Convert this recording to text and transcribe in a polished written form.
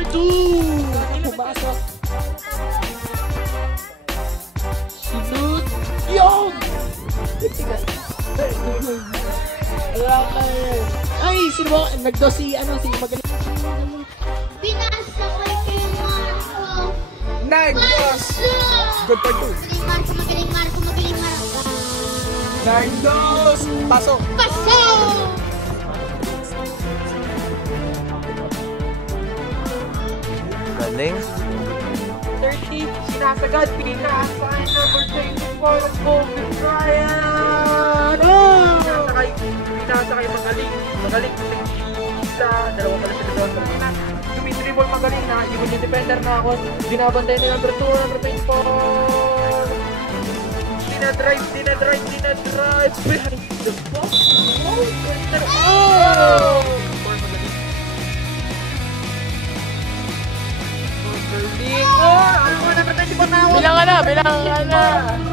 number 2. Pumasok. Sinut. Yun! Ay, sino ba? Nagdo si, ano, si magaling. Binasa ko yung Marco. Nagdos! Good for you. Magaling Marco. Nagdos! Pasok! Pasok! Galing. 30, sinasagad, pinakasain number 24, Golden Ryan! Oh! Pinasakay, magaling, isa, dalawa pala sila doon, tumitribol magaling na, ibon yung defender na ako, binabantay ni number 2, number 24, dinadrive, behind the box, oh! Galing! Oh! Ano mo, number 24 na ako? Bilang ka na!